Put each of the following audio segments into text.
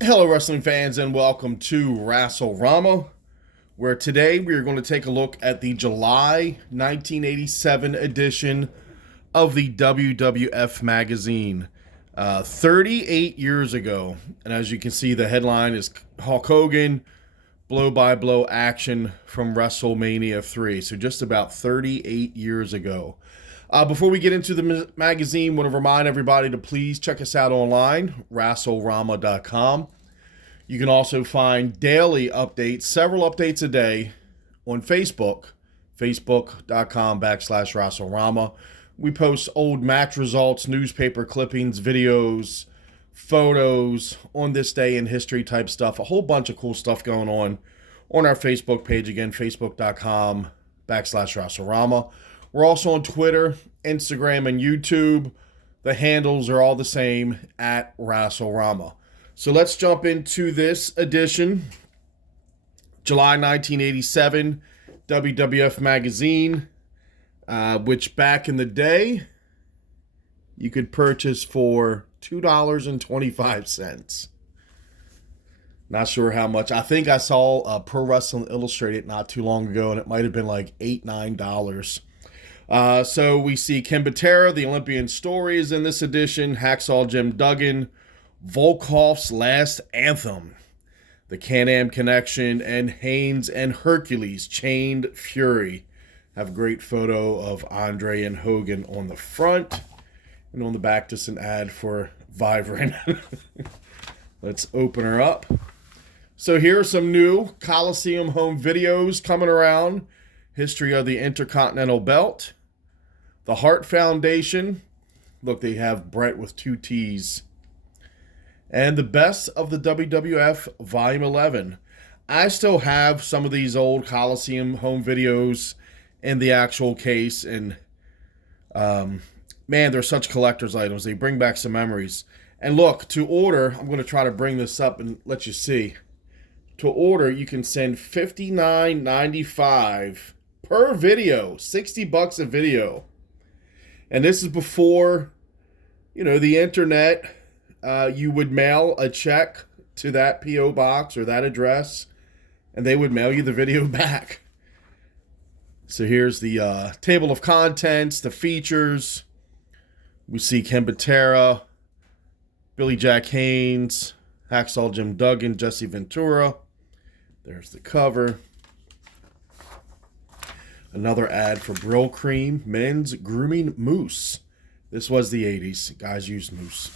Hello, wrestling fans, and welcome to WrestleMania, where today we are going to take a look at the July 1987 edition of the WWF Magazine. 38 years ago, and as you can see, the headline is Hulk Hogan, blow-by-blow action from WrestleMania 3. So just about 38 years ago. Before we get into the magazine, I want to remind everybody to please check us out online, wrestlerama.com. You can also find daily updates, several updates a day, on Facebook, facebook.com/wrestlerama. We post old match results, newspaper clippings, videos, photos, on this day in history type stuff, a whole bunch of cool stuff going on our Facebook page. Again, facebook.com/wrestlerama. We're also on Twitter, Instagram, and YouTube. The handles are all the same, at WrestleMania. So let's jump into this edition. July 1987, WWF Magazine, which back in the day, you could purchase for $2.25. Not sure how much. I think I saw Pro Wrestling Illustrated not too long ago, and it might have been like $8, $9. So we see Ken Patera, the Olympian story, is in this edition. Hacksaw Jim Duggan, Volkov's Last Anthem, the Can-Am Connection, and Haynes and Hercules, Chained Fury. Have a great photo of Andre and Hogan on the front, and on the back just an ad for Vibrant. Let's open her up. So here are some new Coliseum home videos coming around. History of the Intercontinental Belt. The Hart Foundation. Look, they have Brett with 2 T's. And the Best of the WWF Volume 11. I still have some of these old Coliseum home videos in the actual case. And, man, they're such collector's items. They bring back some memories. And look, to order, I'm going to try to bring this up and let you see. To order, you can send $59.95 per video. $60 a video. And this is before, the internet. You would mail a check to that P.O. box or that address, and they would mail you the video back. So here's the table of contents, the features. We see Ken Patera, Billy Jack Haynes, Hacksaw Jim Duggan, Jesse Ventura. There's the cover. Another ad for Brill Cream, men's grooming mousse. This was the 80s. Guys used mousse.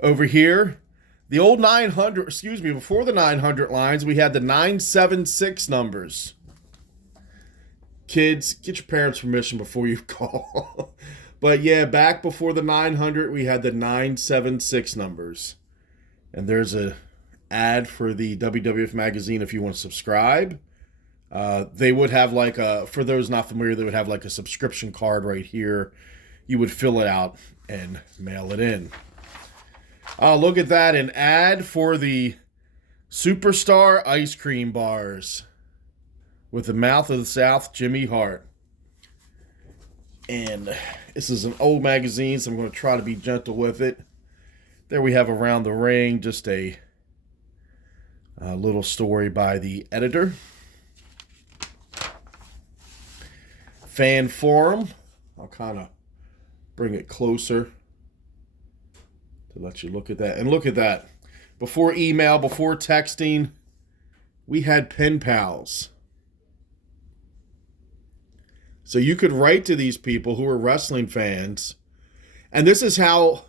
Over here, the old 900, before the 900 lines, we had the 976 numbers. Kids, get your parents' permission before you call. But yeah, back before the 900, we had the 976 numbers. And there's a ad for the WWF Magazine if you want to subscribe. They would have for those not familiar, they would have like a subscription card right here. You would fill it out and mail it in. Look at that, an ad for the Superstar ice cream bars with the Mouth of the South, Jimmy Hart. And this is an old magazine, so I'm going to try to be gentle with it. There we have Around the Ring, just a little story by the editor. Fan forum. I'll kind of bring it closer to let you look at that. And look at that. Before email, before texting, we had pen pals. So you could write to these people who were wrestling fans. And this is how,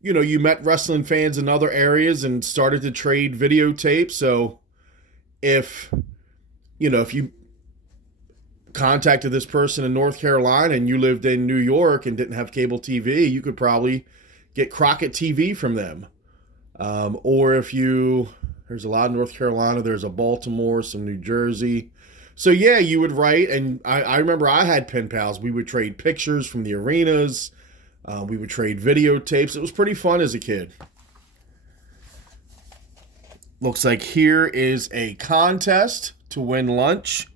you met wrestling fans in other areas and started to trade videotapes. So if you contacted this person in North Carolina and you lived in New York and didn't have cable TV, you could probably get Crockett TV from them. Or if there's a lot in North Carolina, there's a Baltimore, some New Jersey. So yeah, you would write, and I remember I had pen pals. We would trade pictures from the arenas. We would trade videotapes. It was pretty fun as a kid. Looks like here is a contest to win lunch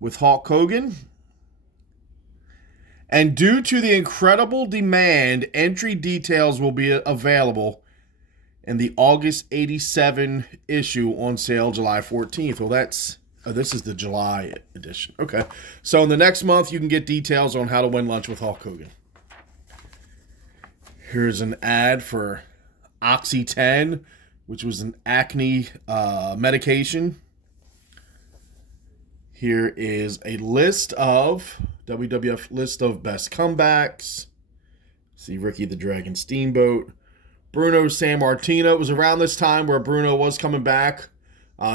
with Hulk Hogan. And due to the incredible demand, entry details will be available and the August 87 issue on sale July 14th. Well, this is the July edition. Okay. So in the next month, you can get details on how to win lunch with Hulk Hogan. Here's an ad for Oxy 10, which was an acne medication. Here is a list of WWF list of best comebacks. See Ricky the Dragon Steamboat. Bruno Sammartino. It was around this time where Bruno was coming back.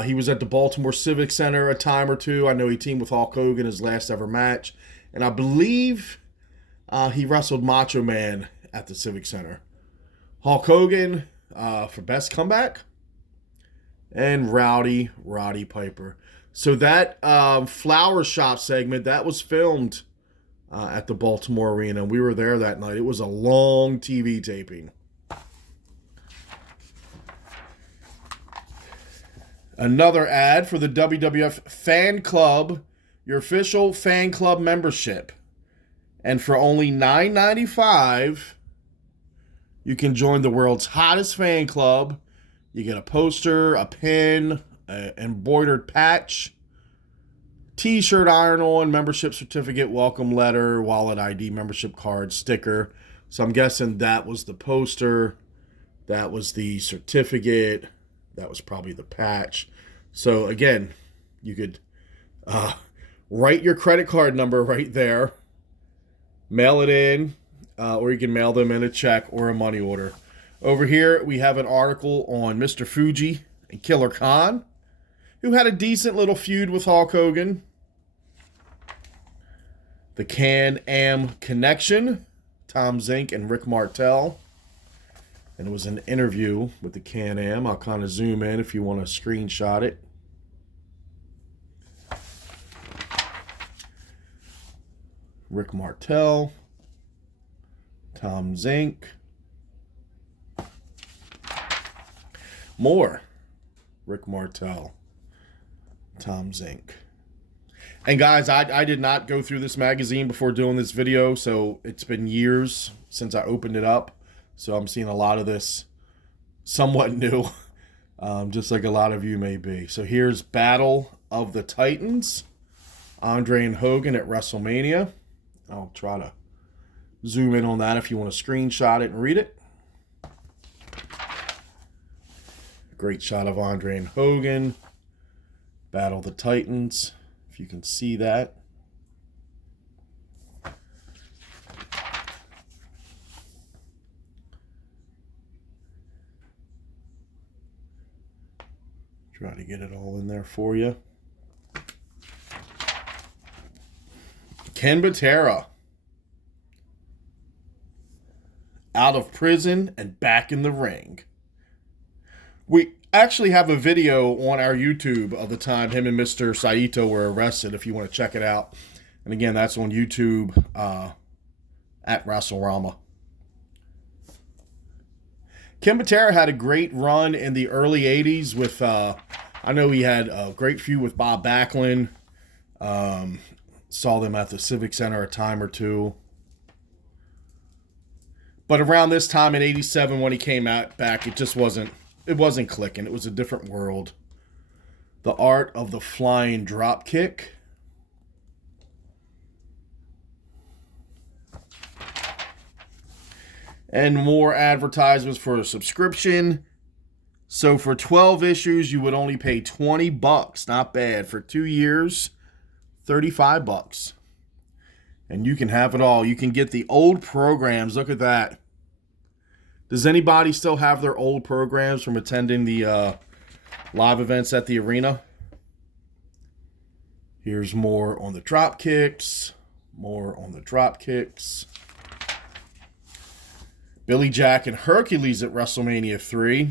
He was at the Baltimore Civic Center a time or two. I know he teamed with Hulk Hogan his last ever match. And I believe he wrestled Macho Man at the Civic Center. Hulk Hogan for best comeback. And Roddy Piper. So that flower shop segment, that was filmed at the Baltimore Arena. We were there that night. It was a long TV taping. Another ad for the WWF Fan Club, your official fan club membership. And for only $9.95, you can join the world's hottest fan club. You get a poster, a pin, an embroidered patch, t-shirt iron-on, membership certificate, welcome letter, wallet ID, membership card, sticker. So I'm guessing that was the poster, that was the certificate, that was probably the patch. So again, you could write your credit card number right there, mail it in, or you can mail them in a check or a money order. Over here, we have an article on Mr. Fuji and Killer Khan, who had a decent little feud with Hulk Hogan. The Can-Am Connection, Tom Zink and Rick Martel. And it was an interview with the Can-Am. I'll kind of zoom in if you want to screenshot it. Rick Martel, Tom Zink. More Rick Martel, Tom Zink. And guys, I did not go through this magazine before doing this video, so it's been years since I opened it up. So I'm seeing a lot of this somewhat new, just like a lot of you may be. So here's Battle of the Titans, Andre and Hogan at WrestleMania. I'll try to zoom in on that if you want to screenshot it and read it. Great shot of Andre and Hogan. Battle of the Titans, if you can see that. Try to get it all in there for you. Ken Batera. Out of prison and back in the ring. We actually have a video on our YouTube of the time him and Mr. Saito were arrested, if you want to check it out. And again, that's on YouTube at WrestleRama. Ken Batera had a great run in the early 80s with, I know he had a great feud with Bob Backlund. Saw them at the Civic Center a time or two. But around this time in 87 when he came out back, it wasn't clicking. It was a different world. The Art of the Flying Drop Kick. And more advertisements for a subscription. So for 12 issues, you would only pay $20. Not bad. For 2 years, $35. And you can have it all. You can get the old programs. Look at that. Does anybody still have their old programs from attending the live events at the arena? Here's more on the drop kicks. More on the drop kicks. Billy Jack and Hercules at WrestleMania 3.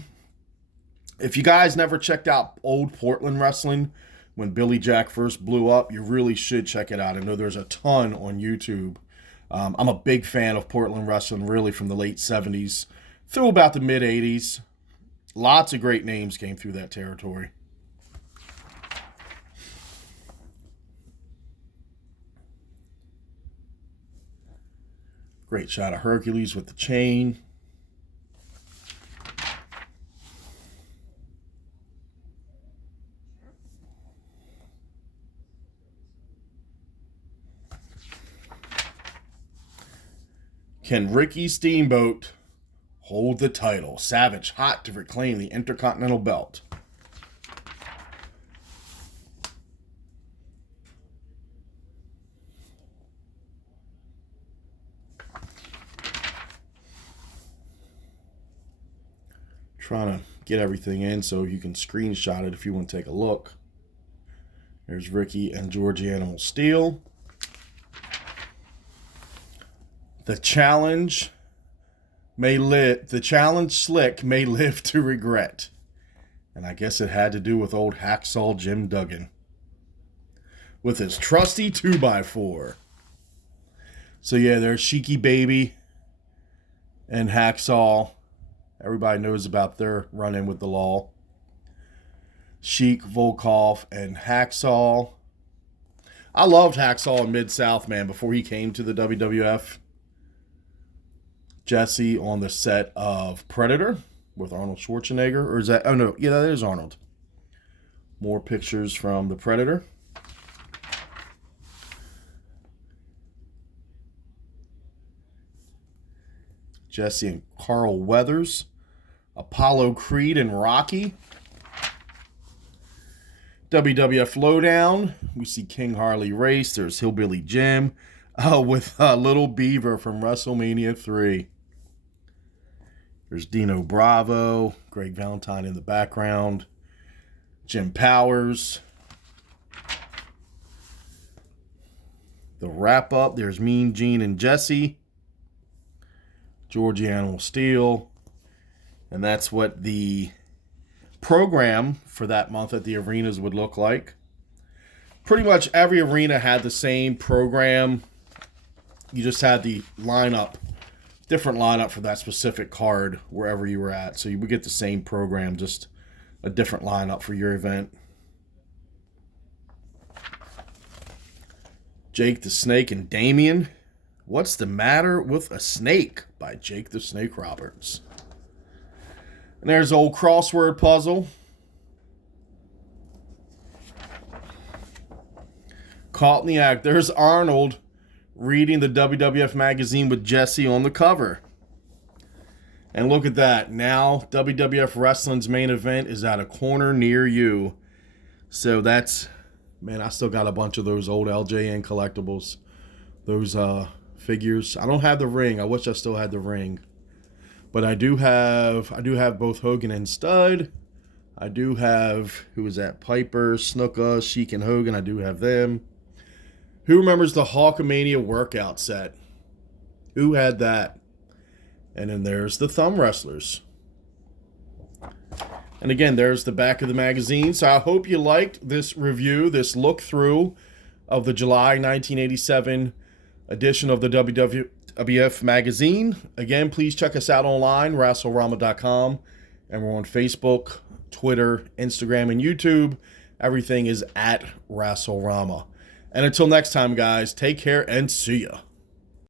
If you guys never checked out old Portland wrestling, when Billy Jack first blew up, you really should check it out. I know there's a ton on YouTube. I'm a big fan of Portland wrestling, really from the late 70s through about the mid 80s. Lots of great names came through that territory. Great shot of Hercules with the chain. Can Ricky Steamboat hold the title? Savage hot to reclaim the Intercontinental belt. Trying to get everything in so you can screenshot it if you want to take a look. There's Ricky and Georgie Animal Steel. The challenge slick may live to regret. And I guess it had to do with old Hacksaw Jim Duggan with his trusty 2x4. So yeah, there's Sheiky Baby and Hacksaw. Everybody knows about their run-in with the law. Sheik, Volkov, and Hacksaw. I loved Hacksaw in Mid-South, man, before he came to the WWF. Jesse on the set of Predator with Arnold Schwarzenegger. Or is that... Oh, no. Yeah, that is Arnold. More pictures from the Predator. Jesse and Carl Weathers. Apollo Creed and Rocky. WWF Lowdown. We see King Harley Race. There's Hillbilly Jim with Little Beaver from WrestleMania 3. There's Dino Bravo. Greg Valentine in the background. Jim Powers. The wrap-up. There's Mean Gene and Jesse. Georgie Animal Steel. And that's what the program for that month at the arenas would look like. Pretty much every arena had the same program. You just had the lineup, different lineup for that specific card wherever you were at. So you would get the same program, just a different lineup for your event. Jake the Snake and Damien. What's the Matter with a Snake by Jake the Snake Roberts. And there's old crossword puzzle. Caught in the act. There's Arnold reading the WWF magazine with Jesse on the cover. And look at that. Now WWF Wrestling's main event is at a corner near you. So that's, man, I still got a bunch of those old LJN collectibles. Those figures. I don't have the ring. I wish I still had the ring. But I do have both Hogan and Stud. I do have, who was that? Piper, Snuka, Sheik, and Hogan. I do have them. Who remembers the Hulkamania workout set? Who had that? And then there's the Thumb Wrestlers. And again, there's the back of the magazine. So I hope you liked this review, this look through of the July 1987 edition of the WWF Magazine. Again, please check us out online, WrestleRama.com. And we're on Facebook, Twitter, Instagram, and YouTube. Everything is at WrestleRama. And until next time, guys, take care and see ya.